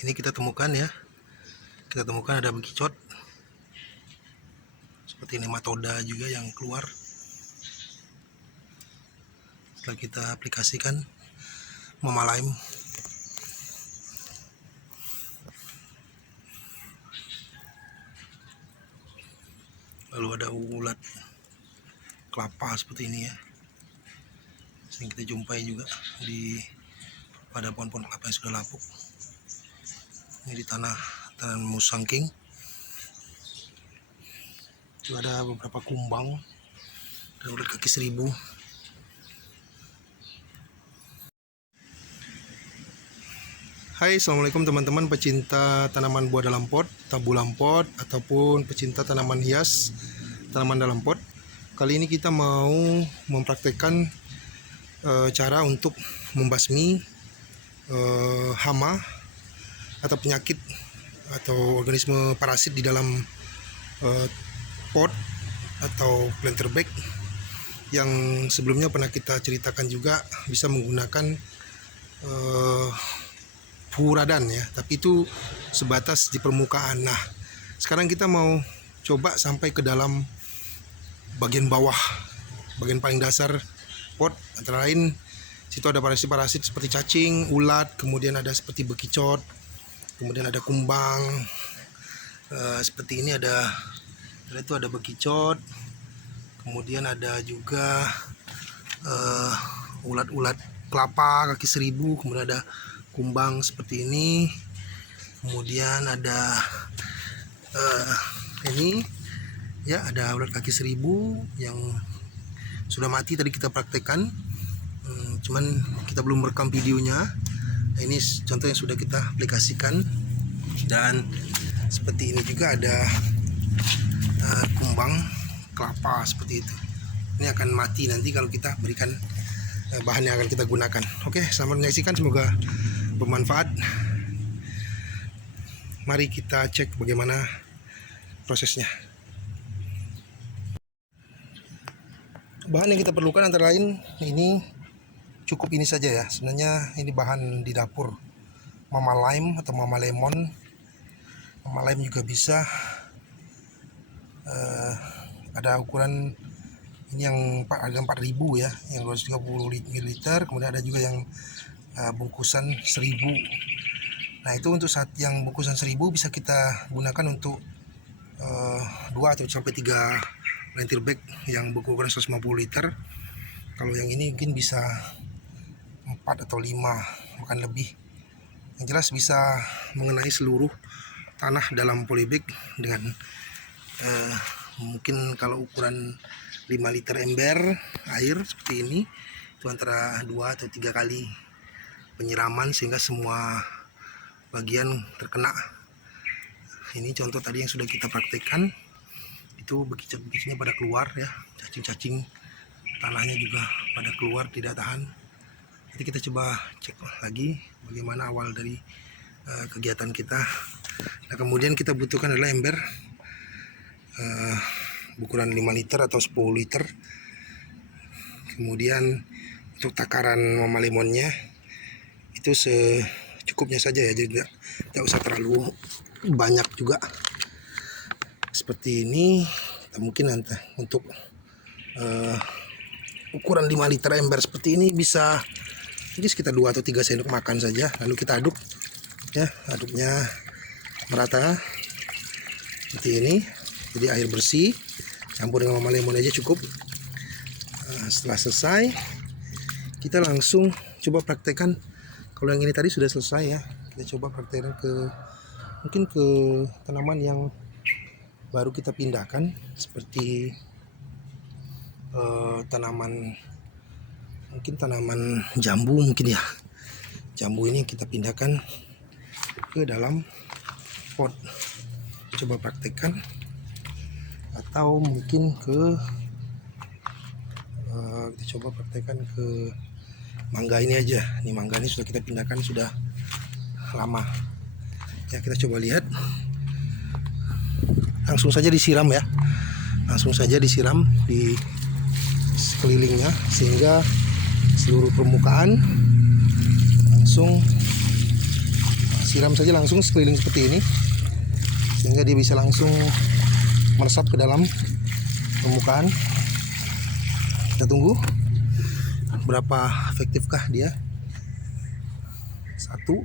Ini kita temukan ya, kita temukan ada bekicot seperti nematoda juga yang keluar setelah kita aplikasikan Mama Lime. Lalu ada ulat kelapa seperti ini ya, sering kita jumpai juga pada pohon-pohon kelapa yang sudah lapuk. Ini di tanah musangking. Itu ada beberapa kumbang, ada ulat kaki seribu. Hai, assalamualaikum teman-teman pecinta tanaman buah dalam pot, tabu lampot, ataupun pecinta tanaman hias, tanaman dalam pot. Kali ini kita mau mempraktekkan cara untuk membasmi hama atau penyakit atau organisme parasit di dalam pot atau planter bag yang sebelumnya pernah kita ceritakan juga bisa menggunakan furadan ya, tapi itu sebatas di permukaan. Nah, sekarang kita mau coba sampai ke dalam bagian bawah, bagian paling dasar pot. Antara lain situ ada parasit-parasit seperti cacing, ulat, kemudian ada seperti bekicot, kemudian ada kumbang. Seperti ini ada bekicot, kemudian ada juga ulat-ulat kelapa kaki seribu, kemudian ada kumbang seperti ini, kemudian ada ini ya, ada ulat kaki seribu yang sudah mati tadi kita praktekkan, cuman kita belum merekam videonya. Nah, ini contoh yang sudah kita aplikasikan. Dan seperti ini juga ada kumbang kelapa seperti itu. Ini akan mati nanti kalau kita berikan bahan yang akan kita gunakan. Oke, selamat menyaksikan, semoga bermanfaat. Mari kita cek bagaimana prosesnya. Bahan yang kita perlukan antara lain ini, cukup ini saja ya. Sebenarnya ini bahan di dapur, Mama Lime atau Mama Lemon. Mama Lime juga bisa. Ada ukuran ini yang harga 4.000 ya, yang 230 ml. Kemudian ada juga yang bungkusan 1.000. Nah, itu untuk saat yang bungkusan 1.000 bisa kita gunakan untuk 2 atau sampai 3 planter bag yang berukuran 150 liter. Kalau yang ini mungkin bisa 4 atau 5, bahkan lebih. Yang jelas bisa mengenai seluruh tanah dalam polybag dengan mungkin kalau ukuran 5 liter ember air seperti ini, itu antara 2 atau 3 kali penyiraman sehingga semua bagian terkena. Ini contoh tadi yang sudah kita praktekkan, itu bekicot-bekicotnya pada keluar ya, cacing-cacing tanahnya juga pada keluar, tidak tahan. Nanti kita coba cek lagi bagaimana awal dari kegiatan kita. Nah, kemudian kita butuhkan adalah ember ukuran 5 liter atau 10 liter. Kemudian untuk takaran Mama Lemonnya itu secukupnya saja ya, jadi tidak usah terlalu banyak juga. Seperti ini. Mungkin nanti untuk ukuran 5 liter ember seperti ini bisa jadi sekitar 2 atau 3 sendok makan saja. Lalu kita aduk ya, aduknya merata seperti ini. Jadi air bersih campur dengan Mama Lemon aja cukup. Setelah selesai kita langsung coba praktekkan. Kalau yang ini tadi sudah selesai ya, kita coba praktekkan mungkin ke tanaman yang baru kita pindahkan, seperti tanaman jambu mungkin ya. Jambu ini kita pindahkan ke dalam pot, coba praktekkan. Atau mungkin kita coba praktekkan ke mangga ini aja. Ini mangga ini sudah kita pindahkan, sudah lama ya. Kita coba lihat, langsung saja disiram ya, langsung saja disiram di sekelilingnya sehingga seluruh permukaan langsung siram saja langsung sekeliling seperti ini, sehingga dia bisa langsung meresap ke dalam permukaan. Kita tunggu berapa efektifkah dia. 1, 2,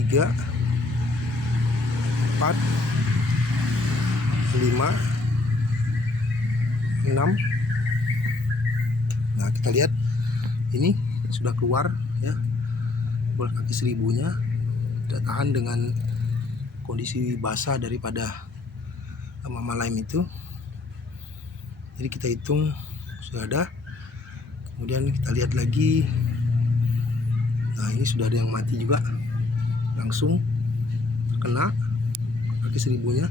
3, 4, 5, 6. Nah, kita lihat ini sudah keluar ya, ulat kaki seribunya. Tidak tahan dengan kondisi basah daripada mama lime itu. Jadi kita hitung sudah ada. Kemudian kita lihat lagi. Nah, ini sudah ada yang mati juga, langsung terkena kaki seribunya.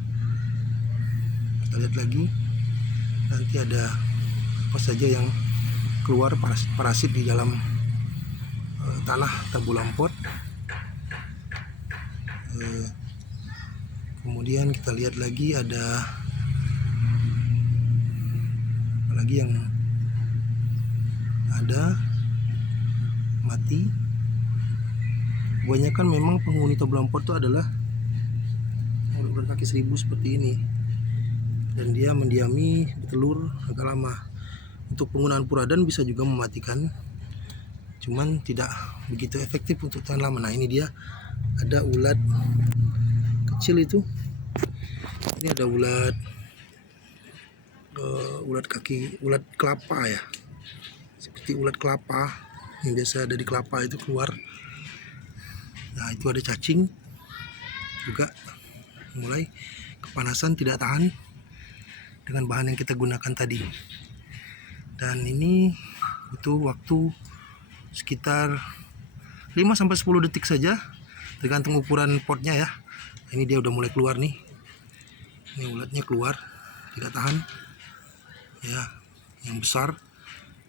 Kita lihat lagi, nanti ada apa saja yang keluar parasit di dalam tanah tabu lampot. Kemudian kita lihat lagi ada apa lagi yang ada mati. Kebanyakan memang penghuni tabu lampot itu adalah ulat kaki seribu seperti ini, dan dia mendiami bertelur agak lama. Untuk penggunaan puradan bisa juga mematikan, cuman tidak begitu efektif untuk tahan lama. Nah, ini dia ada ulat kecil itu. Ini ada ulat ulat kelapa ya, seperti ulat kelapa yang biasa ada di kelapa itu keluar. Nah, itu ada cacing juga, mulai kepanasan, tidak tahan dengan bahan yang kita gunakan tadi. Dan ini butuh waktu sekitar 5-10 detik saja, tergantung ukuran potnya ya. Ini dia udah mulai keluar nih. Ini ulatnya keluar, tidak tahan ya, yang besar.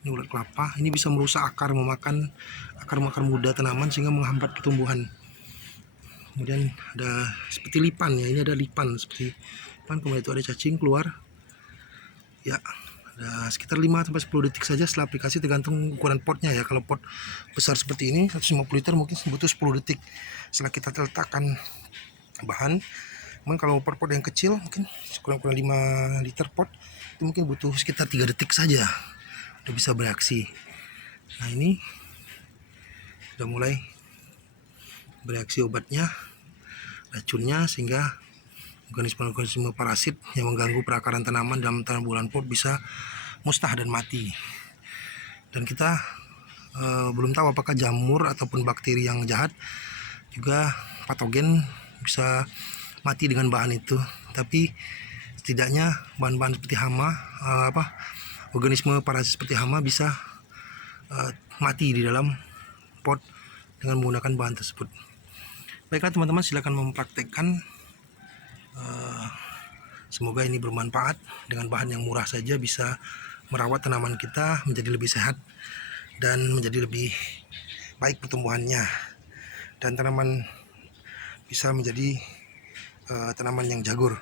Ini ulat kelapa, ini bisa merusak akar, memakan akar muda tanaman sehingga menghambat pertumbuhan. Kemudian ada seperti lipan ya, ini ada lipan seperti lipan. Kemudian itu ada cacing keluar ya. Ada sekitar 5-10 detik saja setelah aplikasi, tergantung ukuran potnya ya. Kalau pot besar seperti ini 150 liter mungkin butuh 10 detik setelah kita letakkan bahan. Cuman kalau pot yang kecil mungkin kurang-kurang 5 liter pot itu mungkin butuh sekitar 3 detik saja udah bisa bereaksi. Nah, ini sudah mulai bereaksi obatnya, racunnya, sehingga organisme-organisme parasit yang mengganggu perakaran tanaman dalam tanah bulan pot bisa musnah dan mati. Dan kita belum tahu apakah jamur ataupun bakteri yang jahat juga patogen bisa mati dengan bahan itu. Tapi setidaknya bahan-bahan seperti hama, organisme parasit seperti hama bisa mati di dalam pot dengan menggunakan bahan tersebut. Baiklah teman-teman, silakan mempraktekkan. Semoga ini bermanfaat. Dengan bahan yang murah saja bisa merawat tanaman kita menjadi lebih sehat dan menjadi lebih baik pertumbuhannya, dan tanaman bisa menjadi tanaman yang jagur.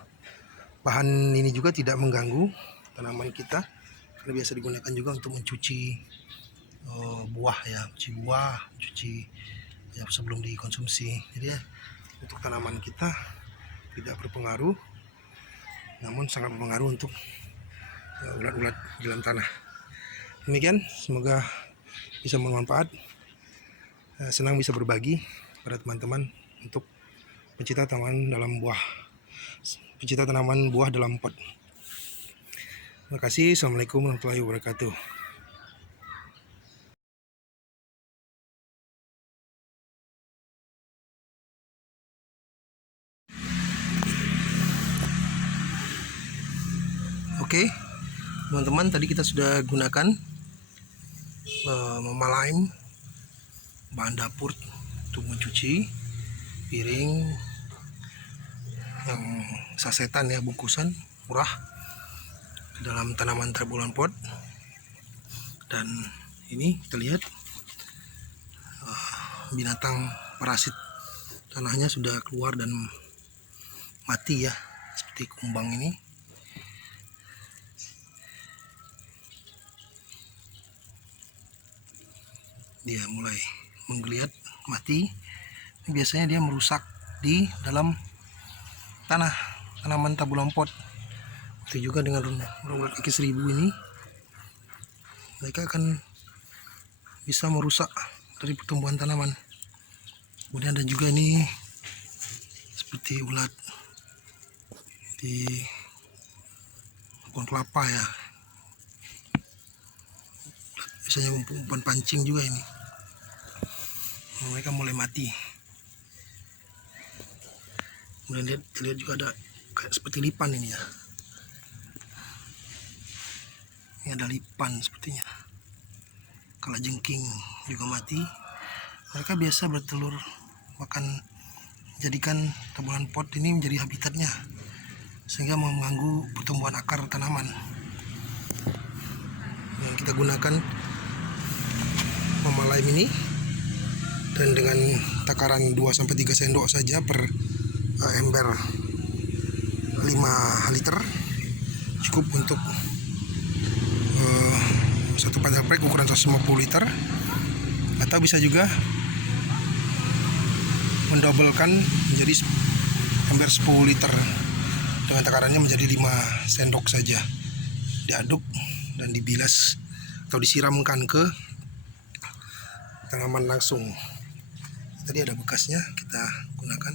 Bahan ini juga tidak mengganggu tanaman kita, karena biasa digunakan juga untuk mencuci buah ya, mencuci ya sebelum dikonsumsi. Jadi ya, untuk tanaman kita tidak berpengaruh, namun sangat berpengaruh untuk ulat-ulat di dalam tanah. Demikian, semoga bisa bermanfaat. Senang bisa berbagi pada teman-teman untuk pencinta tanaman buah dalam pot. Terima kasih. Assalamualaikum warahmatullahi wabarakatuh. Oke, teman-teman, tadi kita sudah gunakan mama lime, bahan dapur untuk mencuci piring yang sasetan ya, bungkusan murah, ke dalam tanaman terbulan pot. Dan ini kita lihat binatang parasit tanahnya sudah keluar dan mati ya, seperti kumbang ini. dia mulai menggeliat, mati. Ini biasanya dia merusak di dalam tanaman tabu lampot. Itu juga dengan ulat kaki seribu ini, mereka akan bisa merusak dari pertumbuhan tanaman. Kemudian ada juga ini seperti ulat di pohon kelapa ya, biasanya umpan pancing juga ini. Mereka mulai mati. Kemudian lihat juga ada kayak seperti lipan ini ya. Ini ada lipan sepertinya. Kalajengking juga mati. Mereka biasa bertelur, makan, jadikan taburan pot ini menjadi habitatnya, sehingga mengganggu pertumbuhan akar tanaman. Yang kita gunakan Mama Lime ini, dan dengan takaran 2-3 sendok saja per ember 5 liter cukup untuk satu panel prek ukuran 150 liter, atau bisa juga mendobelkan menjadi ember 10 liter dengan takarannya menjadi 5 sendok saja. Diaduk dan dibilas atau disiramkan ke tanaman langsung. Tadi ada bekasnya, kita gunakan.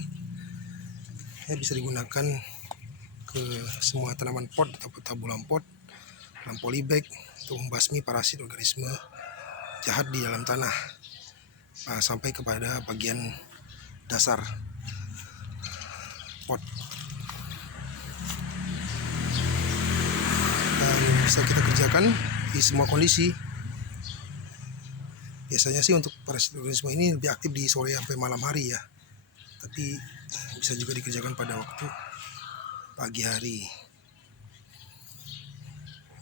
Ya, bisa digunakan ke semua tanaman pot atau tabu lampot, dalam polybag untuk membasmi parasit organisme jahat di dalam tanah, sampai kepada bagian dasar pot. Dan bisa kita kerjakan di semua kondisi. Biasanya sih untuk parasit organisme ini lebih aktif di sore sampai malam hari ya, tapi bisa juga dikerjakan pada waktu pagi hari.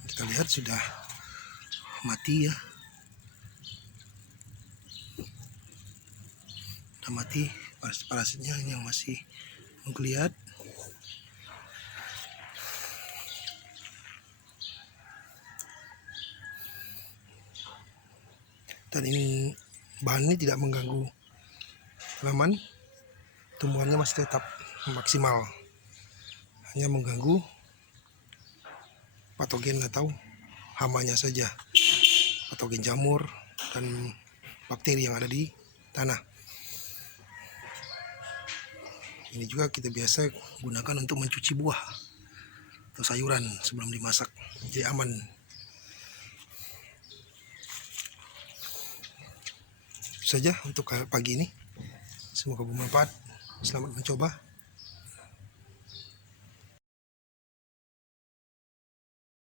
Kita lihat sudah mati ya, sudah mati parasitnya. Ini yang masih menggeliat. Dan ini bahan ini tidak mengganggu tanaman, tumbuhannya masih tetap maksimal, hanya mengganggu patogen atau hamanya saja, patogen jamur dan bakteri yang ada di tanah. Ini juga kita biasa gunakan untuk mencuci buah atau sayuran sebelum dimasak, jadi aman. Itu saja untuk pagi ini, semoga bermanfaat. Selamat mencoba.